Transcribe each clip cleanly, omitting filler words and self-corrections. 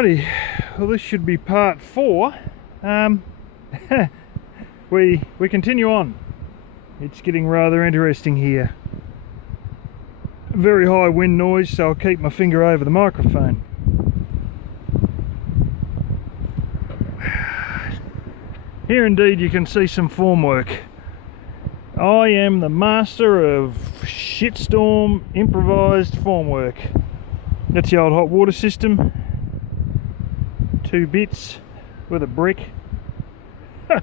Alrighty, well this should be part 4. We continue on. It's getting rather interesting here. Very high wind noise, so I'll keep my finger over the microphone. Here indeed you can see some formwork. I am the master of shitstorm improvised formwork. That's the old hot water system. 2 bits with a brick. It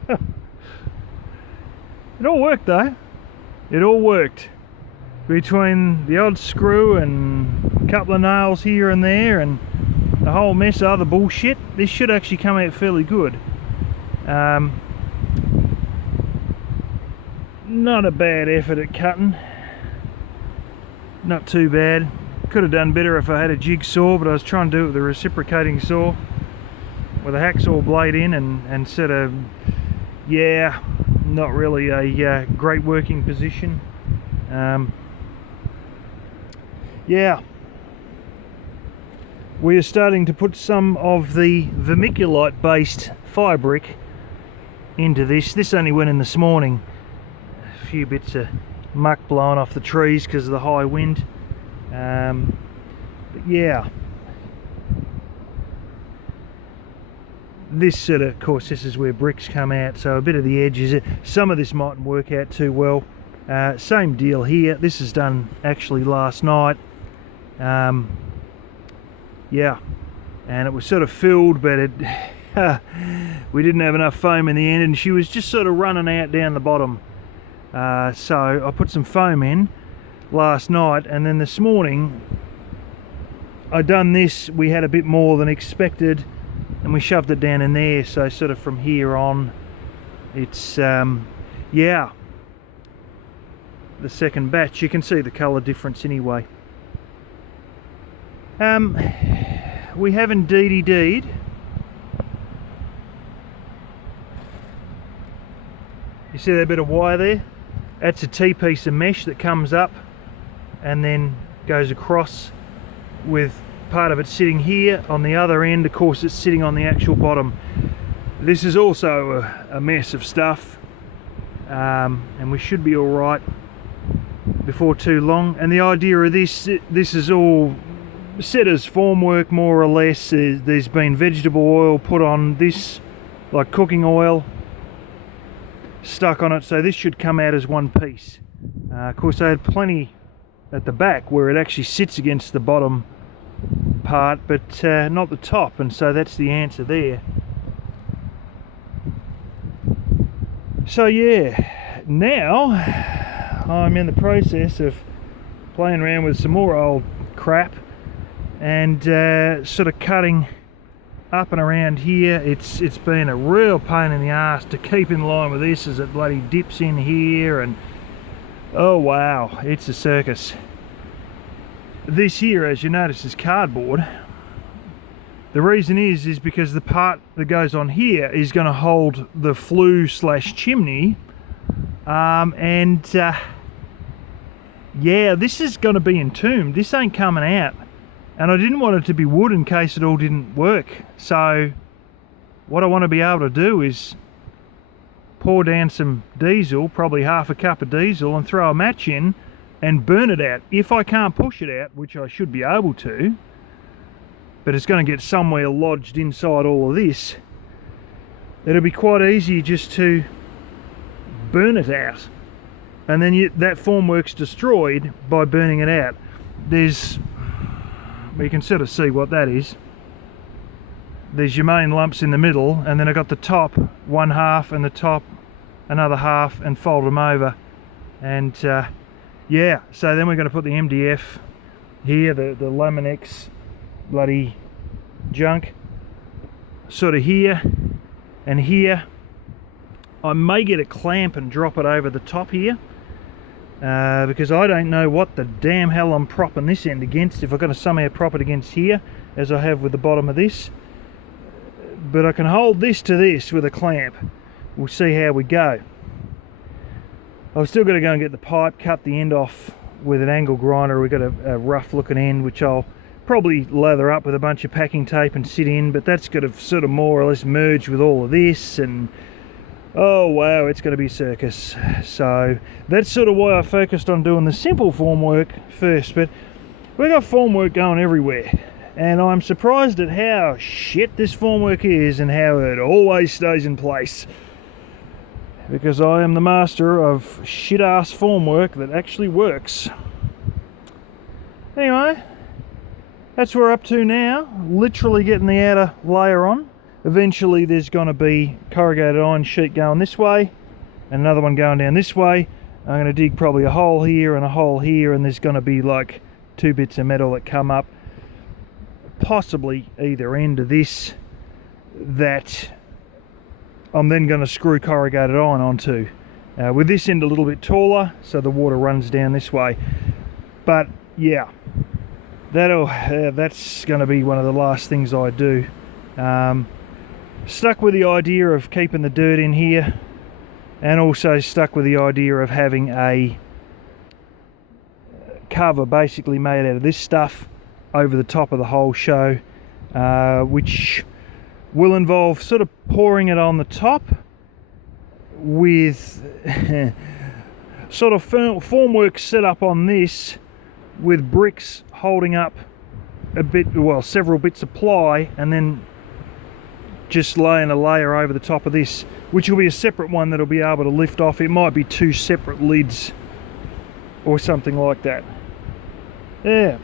all worked though. It all worked. Between the odd screw and a couple of nails here and there and a whole mess of other bullshit, this should actually come out fairly good. Not a bad effort at cutting. Not too bad. Could have done better if I had a jigsaw, but I was trying to do it with a reciprocating saw with a hacksaw blade in and sort of, yeah, not really a great working position. Yeah, we are starting to put some of the vermiculite based fire brick into this. This only went in this morning. A few bits of muck blowing off the trees because of the high wind. But yeah, this sort of course, this is where bricks come out, so a bit of the edges, some of this mightn't work out too well. Same deal here. This is done actually last night. Yeah, and it was sort of filled, but it we didn't have enough foam in the end, and she was just sort of running out down the bottom. So I put some foam in last night, and then this morning I done this. We had a bit more than expected and we shoved it down in there, so sort of from here on it's yeah, the second batch. You can see the colour difference anyway. We have indeed you see that bit of wire there? That's a T-piece of mesh that comes up and then goes across, with part of it sitting here. On the other end, of course, it's sitting on the actual bottom. This is also a mess of stuff, and we should be all right before too long. And the idea of this is all set as formwork more or less. There's been vegetable oil put on this, like cooking oil, stuck on it, so this should come out as one piece. Of course, I had plenty at the back where it actually sits against the bottom part, but not the top, and so that's the answer there. So yeah, now I'm in the process of playing around with some more old crap and sort of cutting up and around here. It's been a real pain in the ass to keep in line with this as it bloody dips in here, and oh wow, it's a circus. This here, as you notice, is cardboard. The reason is because the part that goes on here is going to hold the flue slash chimney, and yeah, this is going to be entombed. This ain't coming out, and I didn't want it to be wood in case it all didn't work. So what I want to be able to do is pour down some diesel, probably half a cup of diesel, and throw a match in and burn it out. If I can't push it out, which I should be able to, but it's going to get somewhere lodged inside all of this, it'll be quite easy just to burn it out, and then that formwork's destroyed by burning it out. There's, you can sort of see what that is. There's your main lumps in the middle, and then I got the top one half and the top another half and fold them over, and yeah, so then we're going to put the MDF here, the Laminex bloody junk, sort of here and here. I may get a clamp and drop it over the top here, because I don't know what the damn hell I'm propping this end against, if I've got to somehow prop it against here as I have with the bottom of this. But I can hold this to this with a clamp. We'll see how we go. I've still got to go and get the pipe, cut the end off with an angle grinder. We've got a rough looking end which I'll probably lather up with a bunch of packing tape and sit in, but that's got to sort of more or less merge with all of this, and oh wow, it's going to be a circus. So that's sort of why I focused on doing the simple formwork first, but we've got formwork going everywhere, and I'm surprised at how shit this formwork is and how it always stays in place, because I am the master of shit ass formwork that actually works. Anyway, that's what we're up to now, literally getting the outer layer on. Eventually there's going to be corrugated iron sheet going this way, and another one going down this way. I'm going to dig probably a hole here and a hole here, and there's going to be like 2 bits of metal that come up, possibly either end of this, that I'm then going to screw corrugated iron onto. With this end a little bit taller, so the water runs down this way. But yeah, that's going to be one of the last things I do. Stuck with the idea of keeping the dirt in here, and also stuck with the idea of having a cover basically made out of this stuff over the top of the whole show, which will involve sort of pouring it on the top with sort of formwork set up on this, with bricks holding up a bit, well, several bits of ply, and then just laying a layer over the top of this, which will be a separate one that'll be able to lift off. It might be 2 separate lids or something like that. Yeah,